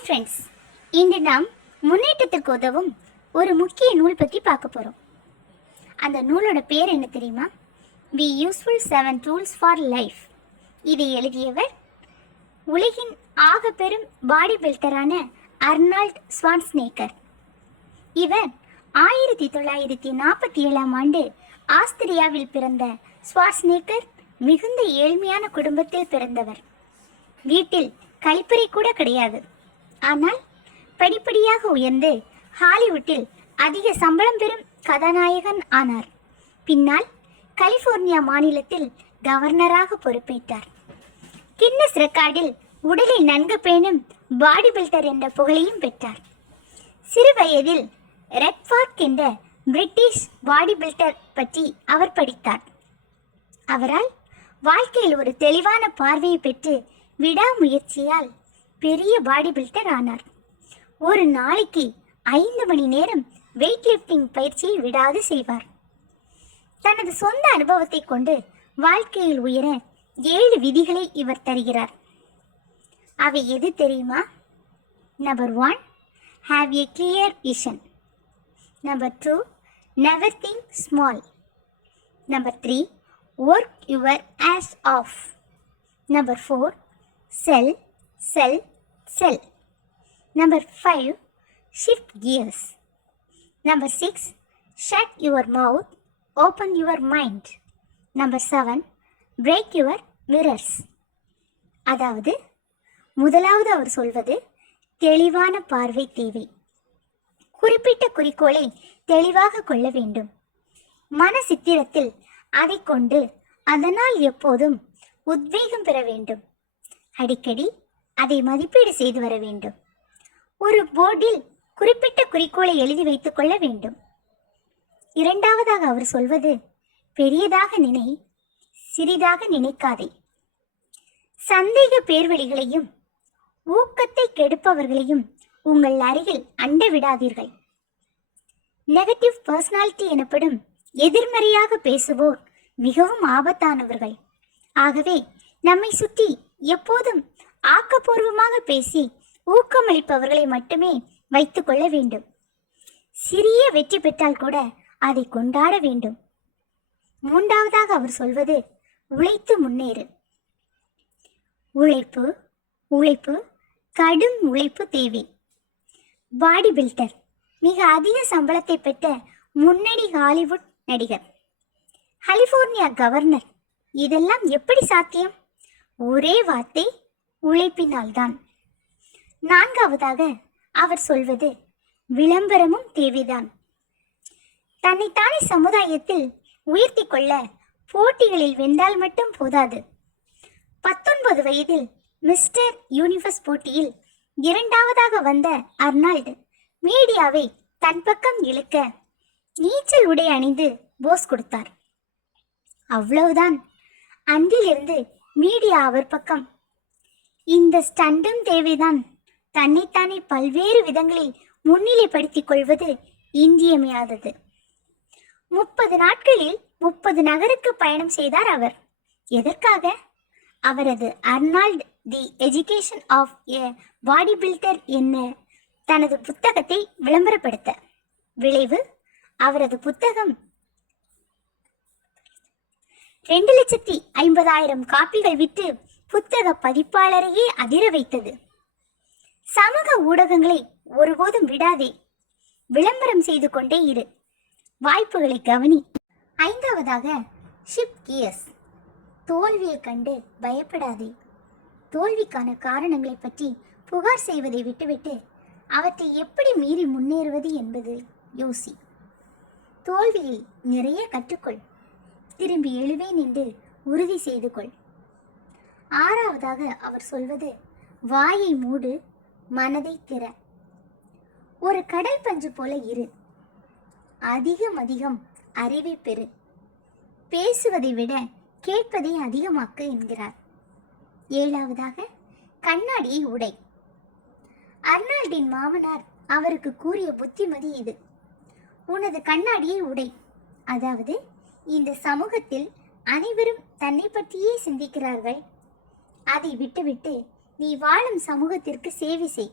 Hi friends, இன்று நாம் முன்னேற்றத்திற்கு உதவும் ஒரு முக்கிய நூல் பற்றி பார்க்க போகிறோம். அந்த நூலோட பேர் என்ன தெரியுமா? We useful 7 tools for life. இதை எழுதியவர் உலகின் ஆக பெரும் பாடி பில்டரான அர்னால்ட் ஸ்வார்ஸ்நேக்கர். இவர் 1947ஆம் ஆண்டு ஆஸ்திரியாவில் பிறந்த ஸ்வார்ஸ்நேக்கர் மிகுந்த ஏழ்மையான குடும்பத்தில் பிறந்தவர். வீட்டில் கழிப்பறை கூட கிடையாது. ஆனால் படிப்படியாக உயர்ந்து ஹாலிவுட்டில் அதிக சம்பளம் பெறும் கதாநாயகன் ஆனார். பின்னால் கலிபோர்னியா மாநிலத்தில் கவர்னராக பொறுப்பேற்றார். கின்னஸ் ரெக்கார்டில் உடலை நன்கு பேணும் பாடி பில்டர் என்ற புகழையும் பெற்றார். சிறு வயதில் ரெட்ஃபார்க் என்ற பிரிட்டிஷ் பாடி பில்டர் பற்றி அவர் படித்தார். அவரால் வாழ்க்கையில் ஒரு தெளிவான பார்வையை பெற்று விடாமுயற்சியால் பெரிய பாடி பில்டர் ஆனார். ஒரு நாளைக்கு 5 மணி நேரம் வெயிட் லிஃப்டிங் பயிற்சியை விடாது செய்வார். தனது சொந்த அனுபவத்தை கொண்டு வாழ்க்கையில் உயர 7 விதிகளை இவர் தருகிறார். அவை எது தெரியுமா? Number 1, have a clear vision. Number 2, never think small. Number 3, work your ass off. Number 4, sell sell sell. Number 5, shift gears. Number 6, shut your mouth, open your mind. Number 7, break your mirrors. அதாவது முதலாவது அவர் சொல்வது தெளிவான பார்வை தேவை. குறிப்பிட்ட குறிக்கோளை தெளிவாக கொள்ள வேண்டும். மன சித்திரத்தில் அதை கொண்டு அதனால் எப்போதும் உத்வேகம் பெற வேண்டும். அடிக்கடி அதை மதிப்பீடு செய்து வர வேண்டும். ஒரு போர்டில் குறிப்பிட்ட குறிக்கோளை எழுதி வைத்துக் கொள்ள வேண்டும். இரண்டாவதாக அவர் சொல்வது பெரியதாக நினை, சிறிதாக நினைக்காதே. சந்தேக பேர்வழிகளையும் ஊக்கத்தை கெடுப்பவர்களையும் உங்கள் அருகில் அண்ட விடாதீர்கள். நெகட்டிவ் பர்சனாலிட்டி எனப்படும் எதிர்மறையாக பேசுவோர் மிகவும் ஆபத்தானவர்கள். ஆகவே நம்மை சுற்றி எப்போதும் ஆக்கப்பூர்வமாக பேசி ஊக்கமளிப்பவர்களை மட்டுமே வைத்துக் கொள்ள வேண்டும். சிறிய வெற்றி பெற்றால் கூட அதை கொண்டாட வேண்டும். மூன்றாவதாக அவர் சொல்வது உழைத்து முன்னேறு. உழைப்பு உழைப்பு கடும் உழைப்பு தேவை. பாடி பில்டர் மிக அதிக சம்பளத்தை பெற்ற முன்னணி ஹாலிவுட் நடிகர், கலிபோர்னியா கவர்னர். இதெல்லாம் எப்படி சாத்தியம்? ஒரே வார்த்தை, உழைப்பினால்தான். நான்காவதாக அவர் சொல்வது விளம்பரமும் தேவைதான். தன்னைத்தானே சமுதாயத்தில் உயர்த்தி கொள்ள போட்டிகளில் வென்றால் மட்டும் போதாது. 19 வயதில் மிஸ்டர் யூனிவர்ஸ் போட்டியில் 2வது வந்த அர்னால்டு மீடியாவை தன் பக்கம் இழுக்க நீச்சல் உடை அணிந்து போஸ் கொடுத்தார். அவ்வளவுதான். அன்றிலிருந்து மீடியா அவர் பக்கம். இந்த ஸ்டண்டும் தேவைதான். தன்னைத்தானே பல்வேறு விதங்களில் முன்னிலைப்படுத்திக் கொள்வது இன்றியமையாதது. 30 நாட்களில் 30 நகருக்கு பயணம் செய்தார் அவர். எதற்காக? அவரது Arnold the education of a bodybuilder என்ன தனது புத்தகத்தை விளம்பரப்படுத்த. விளைவு, அவரது புத்தகம் 2,50,000 காப்பிகள் விற்று புத்தக பதிப்பாளரையே அதிர வைத்தது. சமூக ஊடகங்களை ஒருபோதும் விடாதே. விளம்பரம் செய்து கொண்டே இரு. வாய்ப்புகளை கவனி. 5வதாக ஷிஃப்ட் கியர்ஸ். தோல்வியை கண்டு பயப்படாதே. தோல்விக்கான காரணங்களை பற்றி புகார் செய்வதை விட்டுவிட்டு அவற்றை எப்படி மீறி முன்னேறுவது என்பது யோசி. தோல்வியில் நிறைய கற்றுக்கொள். திரும்பி எழுவேன் என்று உறுதி செய்து கொள். 6வதாக அவர் சொல்வது வாயை மூடு, மனதை திற. ஒரு கடல் பஞ்சு போல இரு. அதிகம் அறிவை பெறு. பேசுவதை விட கேட்பதை அதிகமாக்கு என்கிறார். 7வதாக கண்ணாடியை உடை. அர்னால்டின் மாமனார் அவருக்கு கூறிய புத்திமதி இது. உனது கண்ணாடியை உடை. அதாவது இந்த சமூகத்தில் அனைவரும் தன்னை பற்றியே சிந்திக்கிறார்கள். அதை விட்டுவிட்டு நீ வாழும் சமூகத்திற்கு சேவை செய்.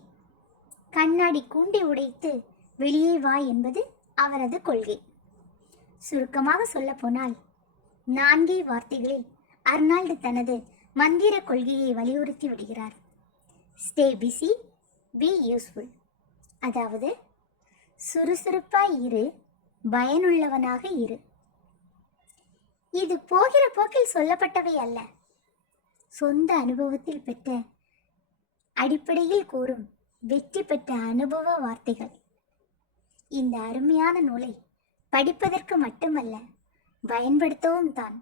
கண்ணாடி கூண்டை உடைத்து வெளியே வா என்பது அவரது கொள்கை. சுருக்கமாக சொல்லப்போனால் 4 வார்த்தைகளில் அர்னால்டு தனது மந்திர கொள்கையை வலியுறுத்தி விடுகிறார். Stay busy, be useful. அதாவது சுறுசுறுப்பாய் இரு, பயனுள்ளவனாக இரு. இது போகிற போக்கில் சொல்லப்பட்டவை அல்ல, சொந்த அனுபவத்தில் பெற்ற அடிப்படையில் கூறும் வெற்றி பெற்ற அனுபவ வார்த்தைகள். இந்த அருமையான நூலை படிப்பதற்கு மட்டுமல்ல, பயன்படுத்தவும் தான்